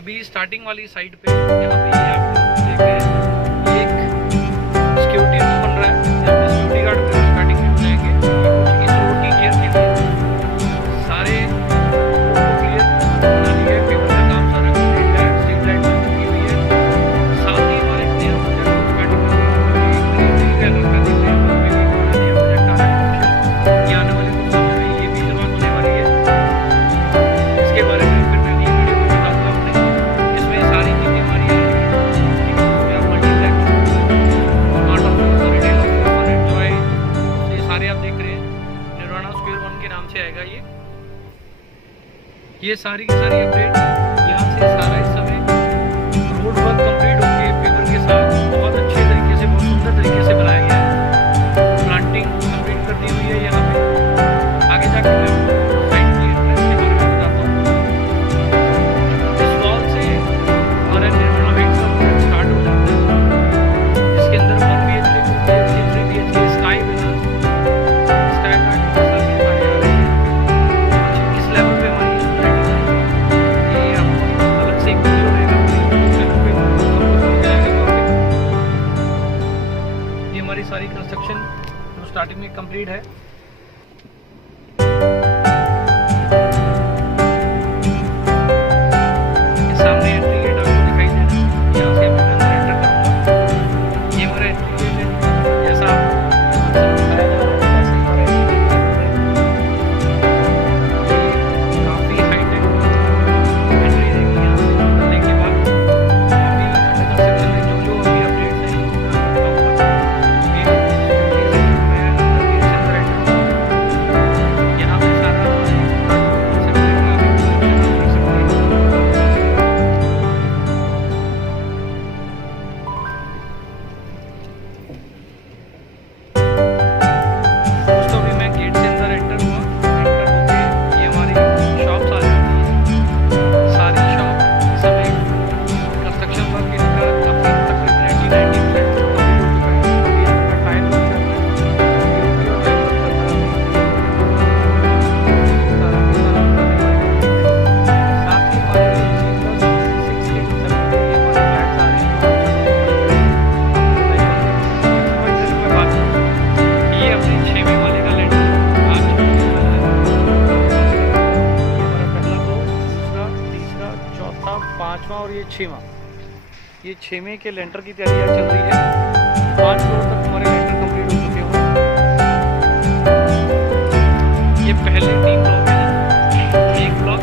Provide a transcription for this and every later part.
अभी स्टार्टिंग वाली साइड पे यहाँ पे ये आप देख रहे हैं, ये एक सिक्योरिटी रूम बन रहा है जहाँ पे सिक्योरिटी गार्ड वगैरह स्टार्टिंग में हो जाएंगे। ये कुछ इस रोड की केयर के लिए सारे रोड को क्लियर बना दिए गए, पेपर का काम सारा कंप्लीट है, स्ट्रीट लाइट बन चुकी हुई है। साथ ही हमारे नया प्रोजेक्ट स्टार्टिंग में का देख रहे हैं, वहाँ पे भी हमारा नया प्रोजेक्ट आ रहा है ऑप्शन, ये आने वाले कुछ समय में ये भी शुरुआत होने वाली है। इसके बारे में फिर मैं अगली वीडियो में बताऊँगा अपने, इसमें सारी चीज़ें हमारी आ रही हैं, इसमें आप multiplex, smart office, retail office, fun and joy, ये सारे आप देख रहे हैं, निर्वाणा स्क्वायर 1 के नाम से आएगा ये सारी की सारी अपडेट यहाँ से सारा इस समय रोड वर्क कंप्लीट होके पेपर के साथ बहुत अच्छे तरीके से, बहुत सुंदर तरीके से बनाया गया है। प्लांटिंग कंप्लीट कर दी हुई है यहाँ पे। आगे जाके मैं आपको साइड की एंट्रेंस के बारे में बताता हूँ। इस वॉल से हमारा निर्माण हाइट्स का प्रोजेक्ट स्टार्ट हो जाता है, जिसके अंदर 1 BHK, 2 BHK, 3 BHK, sky villa, sky garden के साथ ये सारे आ रहे हैं। इस लेवल पे हमारी ये आपको अलग से एक वीडियो रहेगा, सब कुछ मिल जाएगा वहाँ पे। ये हमारी सारी कंस्ट्रक्शन जो स्टार्टिंग में कंप्लीट है। ये सामने एंट्री गेट आपको दिखाई दे रहा है, यहाँ से मैं अंदर एंटर करूँगा। ये हमारा एंट्री गेट है, जैसा आपको बताया जा रहा है वैसे हमारा एंट्री गेट बन रहा है। ये काफ़ी हाईटेक एंट्री रहेगी यहाँ से बनने के बाद। अभी अंडर कंस्ट्रक्शन में जो अभी अपडेट्स हैं वो मैं आपको बताऊँगा। ये सिक्योरिटी से मैं अंदर गेट से अंदर एंटर हुआ, यहाँ पे सारा हमारे से मिलेगा। अभी कंस्ट्रक्शन आप देख सकते हैं। दोस्तों अभी मैं गेट से अंदर एंटर हुआ, एंटर होके ये हमारी शॉप्स आ जाती है। सारी शॉप इस समय कंस्ट्रक्शन वर्क इनका काफ़ी तकरीबन 80-90% कंप्लीट हो चुका है। अभी इनका टाइल वर्क चल रहा है, POP और टाइल वर्क चल रहा है सारा के सारा बनने वाले कंप्लीट है। साथ ही हमारे 6 के 7 के ये हमारे फ्लैट्स आ रहे हैं जो आपको बताइए। सबसे मैं बात करूँ, ये अपने 6वें वाले का लेंटर आज होने वाला है। ये हमारा पहला फ्लोर, दूसरा, तीसरा, चौथा, 5वां और ये 6वां। ये 6वें के लेंटर की तैयारी चल रही है। 5 फ्लोर तक हमारे लेंटर कंप्लीट हो चुके हों। ये पहले 3 ब्लॉक हैं, एक ब्लॉक,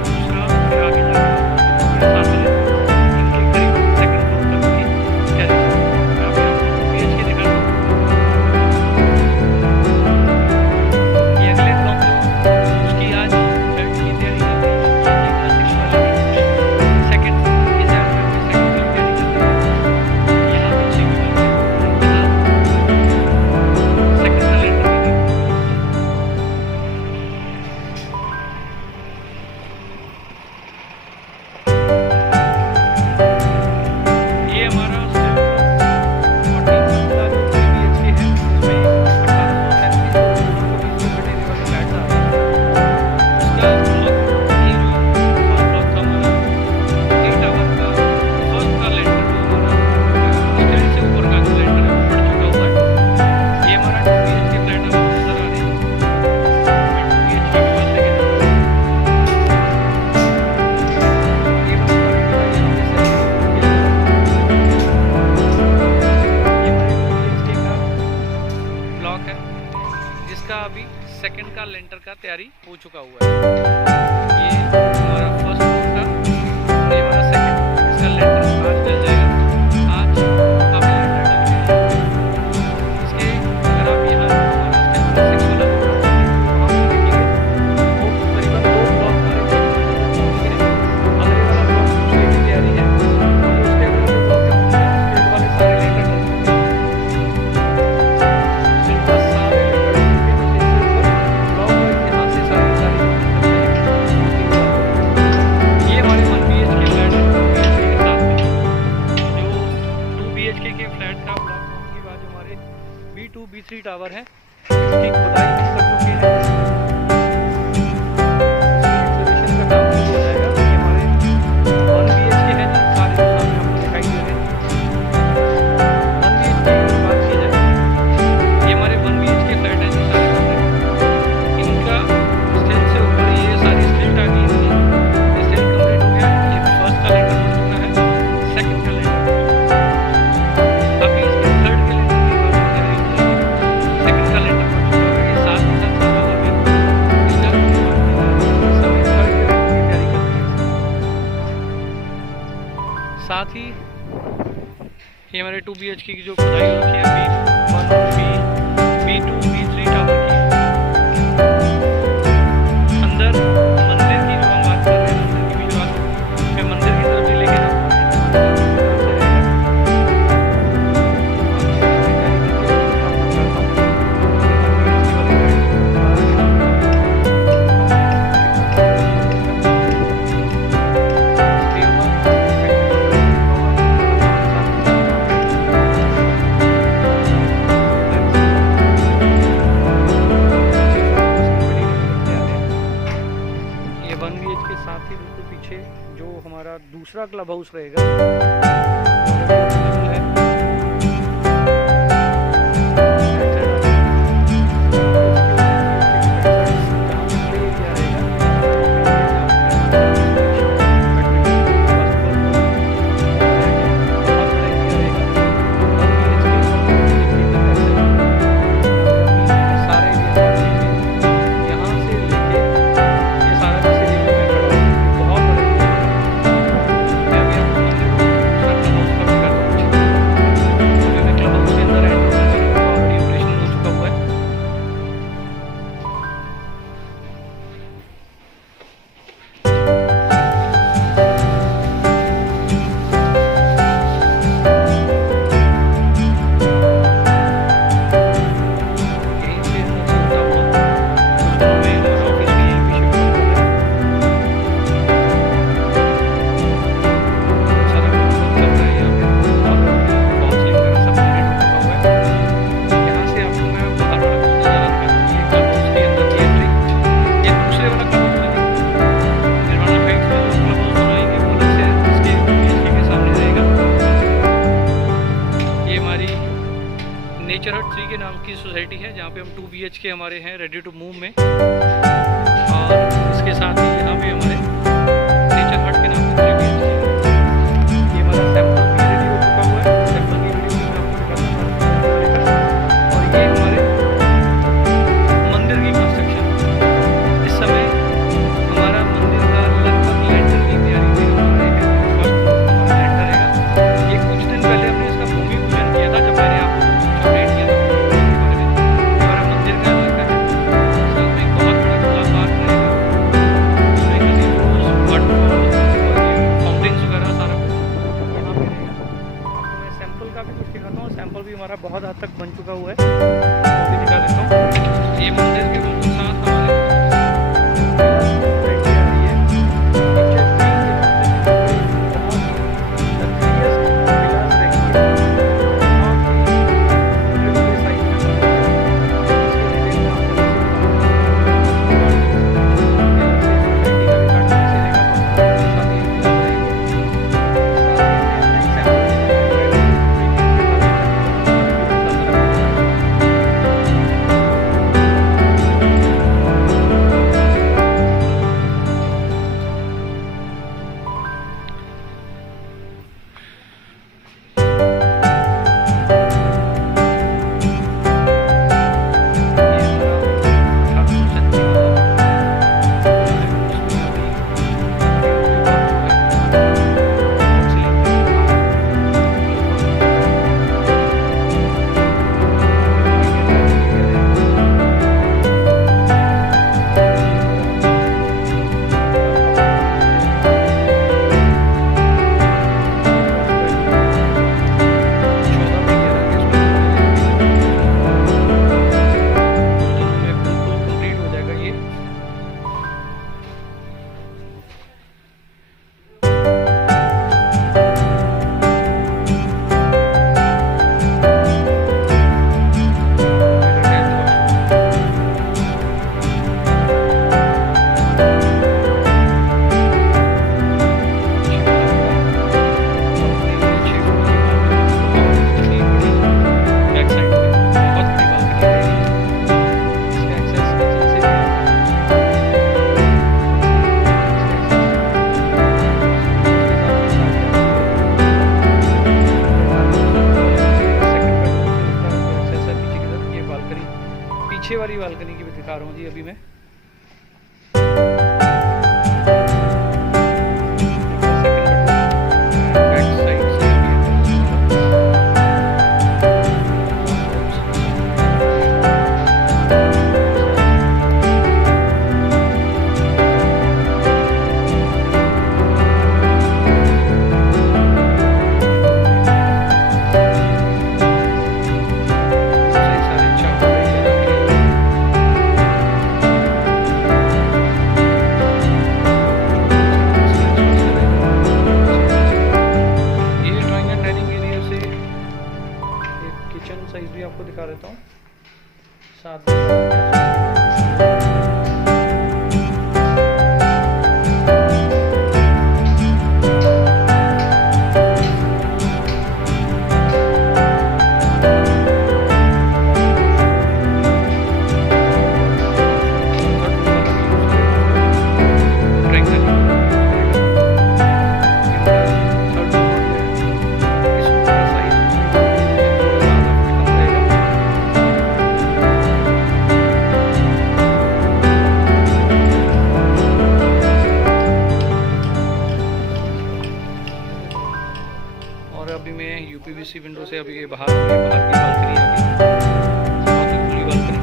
दूसरा, फिर आगे जाकर साथ वाले इनके करीब सेकंड फ्लोर तक की तैयारी चल रही है। मैं अभी आपको BHK दिखाता हूँ। ये अगले ब्लॉक जो उसकी आज फ्लैट की तैयारी चल रही है, ये क्लासिक वाले की सेकंड इस एरिया में सेकंड की तैयारी चल रही है। यहाँ पे 6 वाले सेकंड का लेंटर भी देख लीजिए। ये हमारा स्टिल प्लस 14 मंजिला जो 3 BHK है, उसमें 1837 स्क्वायर फीट वाले फ्लैट्स आ रहे हैं। उसका ब्लॉक, ये जो फर्स्ट ब्लॉक था हमारा 3 टावर का, फर्स्ट का लेंटर जो हमारा स्टिल से ऊपर का जो लेंटर है वो पड़ चुका हुआ है। ये हमारा 2 BHK फ्लैट आपको नजर आ रहे हैं। मैं 2 BHK के पास लेके चलता हूँ। ये बस हमारा पूरा यहाँ पे से ये हमारे 2 BHK का ब्लॉक है, जिसका अभी सेकंड का लेंटर का तैयारी हो चुका हुआ है। ये हमारा फर्स्ट फ्लोर था और ये हमारा सेकंड, इसका लेंटर आज डल जाएगा। आज काफ़ी लेंटर डल गए हैं इसके। अगर आप यहाँ हमारा स्टिल प्लस 6 वाला जो ब्लॉक है वहाँ पर देखेंगे, वो करीबन 2 ब्लॉक हमारे 6 वाले जो पहुँच गए हैं। अगले वाला ब्लॉक दूसरे की तैयारी है और जो उसके अगले वाले ब्लॉक है उसके स्ट्रेट वाले सारे लेंटर डल चुके हैं। स्टिल प्लस सारे लेंटर डल चुके हैं, बस इससे ऊपर ब्लॉक और यहाँ से सारी कंस्ट्रक्शन होती हुई आ रही है। ये हमारे 1 BHK फ्लैट है 2 BHK के साथ में। जो 2 BHK के फ्लैट का ब्लॉक होने के बाद जो हमारे B2, B3 टावर हैं, उसकी खुदाई हम कर चुके हैं। उसकी एक्सकवेशन का काम शुरू हो जाएगा। ये हमारे हमारे 2 BHK की जो खुदाई हो रखी है B1 और B2 B3 टावर की। अंदर मंदिर की जो हम बात कर रहे हैं, मंदिर की भी जो बात मैं मंदिर की तरफ भी लेके के साथ ही बिल्कुल पीछे जो हमारा दूसरा क्लब हाउस रहेगा नेचर हट 3 के नाम की सोसाइटी है, जहाँ पे हम 2 BHK हमारे हैं रेडी टू मूव में। और इसके साथ ही यहाँ पे हमारे नेचर हट के नाम से 3 BHK ये हमारा सैंपल भी रेडी हो चुका हुआ है। सैंपल की वीडियो भी मैं आपको दिखाता हूँ। और ये हमारे मंदिर की कंस्ट्रक्शन, इस समय हमारा मंदिर का लगभग लेंटर की तैयारी में हमारे हैं। फर्स्ट हमारा लेंटर रहेगा। ये कुछ दिन पहले हमने इसका भूमि पूजन किया था, जब मैंने आपको अपडेट किया था के बारे में। हमारा मंदिर का इलाका है, साथ में बहुत बड़ा खुला पार्क रहेगा, उसमें गज़ीबोज़, वाटरफॉल और फाउंटेन्स वगैरह सारा कुछ यहाँ पे रहेगा। आपको मैं सैंपल का भी कुछ दिखाता हूँ। सैंपल भी हमारा बहुत हद तक बन चुका हुआ है, वो भी दिखा देता हूँ। ये मंदिर के बिल्कुल साथ हमारे पीछे वाली बालकनी की भी दिखा रहा हूँ जी अभी मैं। बैक साइड से किचन साइज भी आपको दिखा देता हूँ साथ में। और अभी मैं यूपीवीसी विंडो से अभी बाहर की बालकनी आ गई, खुली बालकनी।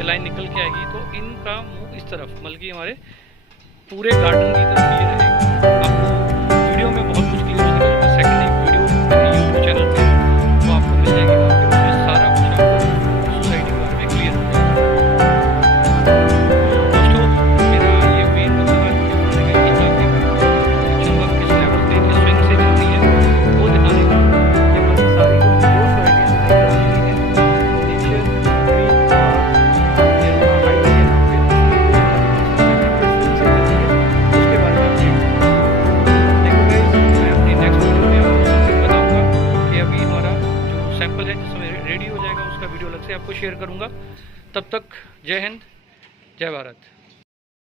लाइन निकल के आएगी तो इनका मुंह इस तरफ, मतलब कि हमारे पूरे गार्डन की तरफ ये रहेगा। आपको वीडियो में बहुत कुछ क्लियर हो जाएगा। सेकंड एक वीडियो मेरे यूट्यूब चैनल पे वो आपको मिल जाएगी, वहाँ पे उसमें सारा कुछ आपको सोसाइटी के बारे में क्लियर हो जाएगा। दोस्तों मेरा ये मेन मकसद आज वीडियो बनाने का ये था कि मैं किचन वर्क किस लेवल पे किस स्विंग से चलती है वो दिखाने का। ये हमारी सारी जो सोसाइटी है सैंपल है जिसमें रेडी हो जाएगा, उसका वीडियो अलग से आपको शेयर करूंगा। तब तक जय हिंद, जय भारत।